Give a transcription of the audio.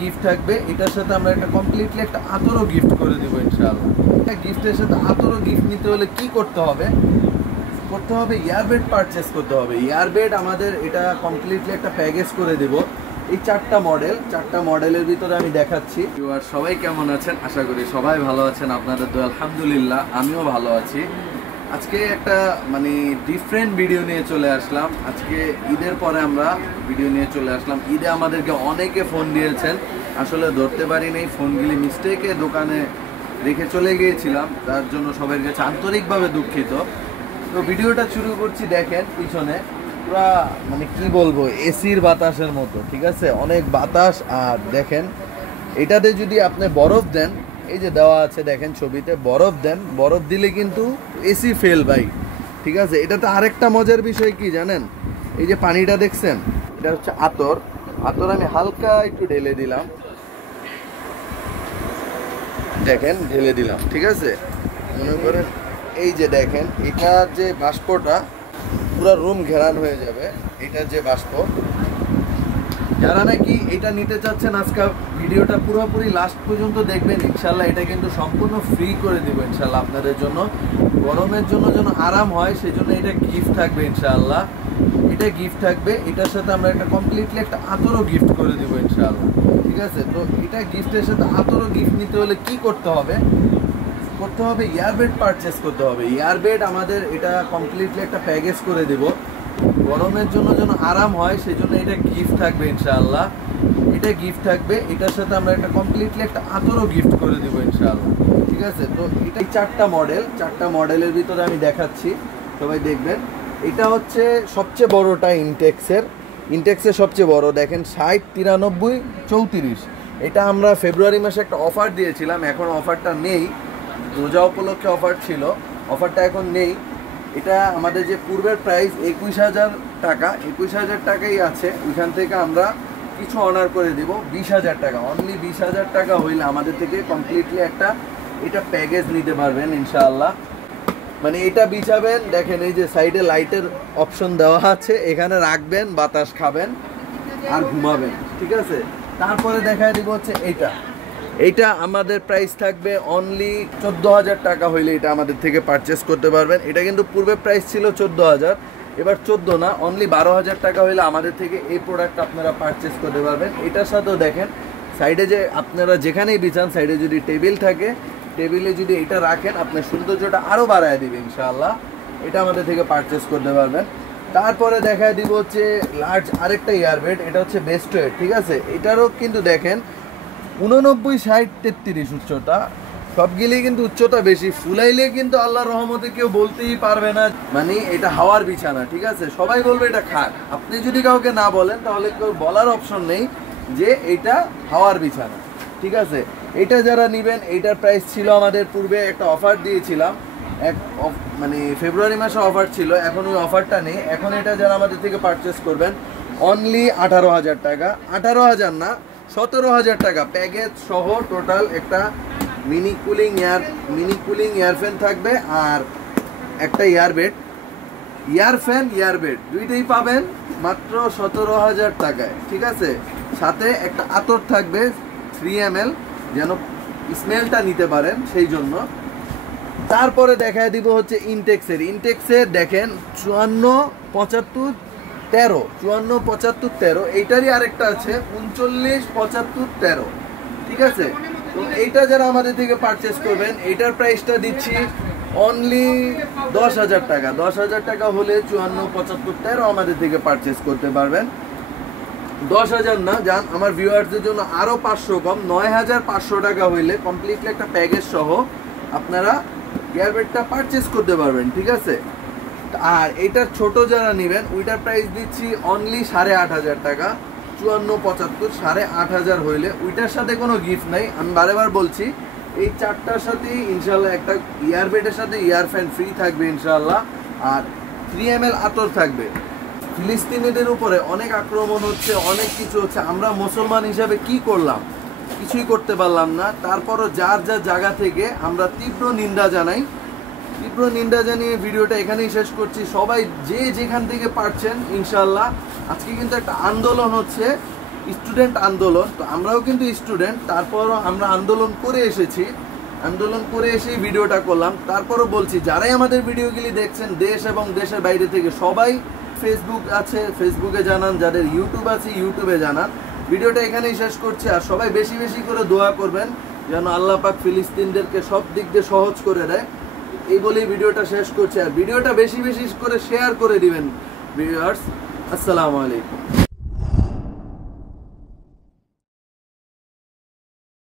Gift থাকবে, এটার সাথে আমরা একটা কমপ্লিটলি একটা আতরও গিফট করে দেবো ইনশাআল্লাহ। এটা গিফটের সাথে আতরও গিফট নিতে হলে কি করতে হবে, ইয়ারবেড পারচেস করতে হবে। ইয়ারবেড আমাদের এটা কমপ্লিটলি একটা প্যাকেজ করে দেব। এই চারটা মডেলের ভিতরে আমি দেখাচ্ছি। আর সবাই কেমন আছেন, আশা করি সবাই ভালো আছেন। আপনাদের দোয়া আলহামদুলিল্লাহ আমিও ভালো আছি। আজকে একটা ডিফারেন্ট ভিডিও নিয়ে চলে আসলাম। আজকে ঈদের পরে আমরা ভিডিও নিয়ে চলে আসলাম। ঈদে আমাদেরকে অনেকে ফোন দিয়েছেন, আসলে ধরতে পারি নাই, ফোনগুলি মিস্টেকে দোকানে রেখে চলে গিয়েছিলাম, তার জন্য সবার কাছে আন্তরিকভাবে দুঃখিত। তো ভিডিওটা শুরু করছি। দেখেন পিছনে পুরা কি বলবো, এসির বাতাসের মতো, ঠিক আছে, অনেক বাতাস। আর দেখেন এটাতে যদি আপনি বরফ দেন, এই যে দেওয়া আছে দেখেন ছবিতে, বরফ দেন, বরফ দিলে কিন্তু এসি ফেল ভাই, ঠিক আছে। এটাতে আরেকটা মজার বিষয় কি জানেন, এই যে পানিটা দেখছেন, এটা হচ্ছে আতর আমি হালকা একটু ঢেলে দিলাম, দেখেন ঢেলে দিলাম, ঠিক আছে। মনে করেন এই যে দেখেন, এটার যে বাষ্পটা পুরো রুম ঘেরান হয়ে যাবে, এটার যে বাষ্প। যারা নাকি এটা নিতে চাচ্ছেন, আজকে ভিডিওটা পুরোপুরি লাস্ট পর্যন্ত দেখবেন ইনশাল্লাহ। এটা কিন্তু সম্পূর্ণ ফ্রি করে দেবো ইনশাল্লাহ আপনাদের জন্য। গরমের জন্য যেন আরাম হয় সেজন্য এটা গিফট থাকবে ইনশাআল্লাহ। এটা গিফট থাকবে, এটার সাথে আমরা একটা কমপ্লিটলি একটা আতরও গিফট করে দেবো ইনশাআল্লাহ, ঠিক আছে। তো এটা গিফটের সাথে আতরও গিফট নিতে হলে কি করতে হবে, ইয়ারবেড পারচেস করতে হবে। ইয়ারবেড আমাদের এটা কমপ্লিটলি একটা প্যাকেজ করে দেব। গরমের জন্য যেন আরাম হয় সেজন্য এটা গিফট থাকবে ইনশাআল্লাহ। এটা গিফট থাকবে, এটার সাথে আমরা একটা কমপ্লিটলি একটা আতরও গিফট করে দেবো ইনশাআল্লাহ, ঠিক আছে। তো এটা চারটা মডেলের ভিতরে আমি দেখাচ্ছি, সবাই দেখবেন। এটা হচ্ছে সবচেয়ে বড়টা ইনটেক্সের সবচেয়ে বড়, দেখেন 60, 93, 34। এটা আমরা ফেব্রুয়ারি মাসে একটা অফার দিয়েছিলাম, এখন অফারটা নেই, রোজা উপলক্ষে অফার ছিল, অফারটা এখন নেই। এটা আমাদের যে পূর্বের প্রাইস 21,000 টাকা, 21,000 টাকাই আছে। ওইখান থেকে আমরা কিছু অনার করে দিব 20,000 টাকা, অনলি 20,000 টাকা হইলে আমাদের থেকে কমপ্লিটলি এটা প্যাকেজ নিতে পারবেন ইনশাআল্লাহ। এটা বিছাবেন, দেখেন এই যে সাইডে লাইটের অপশন দেওয়া আছে, এখানে রাখবেন, বাতাস খাবেন আর ঘুমাবেন, ঠিক আছে। তারপরে দেখায় দিব হচ্ছে এইটা আমাদের প্রাইস থাকবে অনলি 14,000 টাকা হইলে এটা আমাদের থেকে পারচেস করতে পারবেন। এটা কিন্তু পূর্বে প্রাইস ছিল 14,000, এবার 14 না, অনলি 12,000 টাকা হইলে আমাদের থেকে এই প্রোডাক্ট আপনারা পারচেস করতে পারবেন। এটার সাথেও দেখেন সাইডে যে আপনারা যেখানেই বিছান, সাইডে যদি টেবিল থাকে, টেবিলে যদি এটা রাখেন, আপনার সৌন্দর্যটা আরও বাড়ায় দিবে ইনশাআল্লাহ। এটা আমাদের থেকে পারচেস করতে পারবেন। তারপরে দেখায় দিব হচ্ছে লার্জ আরেকটা ইয়ারবেড, এটা হচ্ছে বেস্ট ওয়েট, ঠিক আছে। এটারও কিন্তু দেখেন 89, 60, 33 উচ্চতা, সবগুলি কিন্তু উচ্চতা বেশি। ফুলাইলে কিন্তু আল্লাহর রহমতে কেউ বলতেই পারবে না এটা হাওয়ার বিছানা, ঠিক আছে। সবাই বলবে এটা খাট। আপনি যদি কাউকে না বলেন তাহলে কেউ বলার অপশন নেই যে এটা হাওয়ার বিছানা, ঠিক আছে। এটা যারা নেবেন, এইটার প্রাইস ছিল আমাদের পূর্বে একটা অফার দিয়েছিলাম, ফেব্রুয়ারি মাসে অফার ছিল, এখন ওই অফারটা নেই। এখন এটা যারা আমাদের থেকে পারচেস করবেন অনলি 18,000 টাকা, 18,000 না 17,000 টাকা প্যাকেজ সহ টোটাল একটা মিনি কুলিং ইয়ারফ্যান থাকবে, আর একটা ইয়ারবেড দুইটাই পাবেন মাত্র 17,000 টাকায়, ঠিক আছে। সাথে একটা আতর থাকবে 3 ml, যেন স্মেলটা নিতে পারেন সেই জন্য। তারপরে দেখায় দিব হচ্ছে ইনটেক্সের দেখেন 54, 75, 13, এইটারই আরেকটা আছে 39, 75, 13, ঠিক আছে। তো এইটা যারা আমাদের থেকে পারচেস করবেন, এইটার প্রাইসটা দিচ্ছি অনলি 10,000 টাকা। 10,000 টাকা হলে 54, 75, 13 আমাদের থেকে পারচেস করতে পারবেন। 10,000 না, যান আমার ভিউয়ার্সদের জন্য আরও 500 কম, 9,500 টাকা হইলে কমপ্লিটলি একটা প্যাকেজ সহ আপনারা ইয়ারবেডটা পারচেস করতে পারবেন, ঠিক আছে। আর এটার ছোট যারা নেবেন, ওইটার প্রাইস দিচ্ছি অনলি 8,500 টাকা। 54, 75, 8,500 হইলে ওইটার সাথে কোনো গিফট নাই। আমি বারেবার বলছি, এই চারটার সাথেই ইনশাল্লাহ একটা ইয়ারবেডের সাথে ইয়ারফ্যান ফ্রি থাকবে ইনশাল্লাহ, আর 3 ml আতর থাকবে। ফিলিস্তিনিদের উপরে অনেক আক্রমণ হচ্ছে, অনেক কিছু হচ্ছে, আমরা মুসলমান হিসাবে কি করলাম, কিছুই করতে পারলাম না। তারপরও যার জায়গা থেকে আমরা তীব্র নিন্দা জানিয়ে ভিডিওটা এখানেই শেষ করছি। সবাই যে যেখান থেকে পারছেন ইনশাল্লাহ, আজকে কিন্তু একটা আন্দোলন হচ্ছে স্টুডেন্ট আন্দোলন, তো আমরাও কিন্তু স্টুডেন্ট, তারপরও আমরা আন্দোলন করে এসেছি, আন্দোলন করে এসেই ভিডিওটা করলাম। তারপরও বলছি, যারাই আমাদের ভিডিওগুলি দেখছেন দেশ এবং দেশের বাইরে থেকে, সবাই ফেসবুক আছে ফেসবুকে জানান, যাদের ইউটিউব আছে ইউটিউবে জানান। ভিডিওটা এখানেই শেষ করছি, আর সবাই বেশি বেশি করে দোয়া করবেন যেন আল্লাহ পাক ফিলিস্তিনদেরকে সব দিক দিয়ে সহজ করে দেয়, এই বলেই ভিডিওটা শেষ করছি। আর ভিডিওটা বেশি বেশি করে শেয়ার করে দিবেন ভিউয়ার্স। আসসালামু আলাইকুম।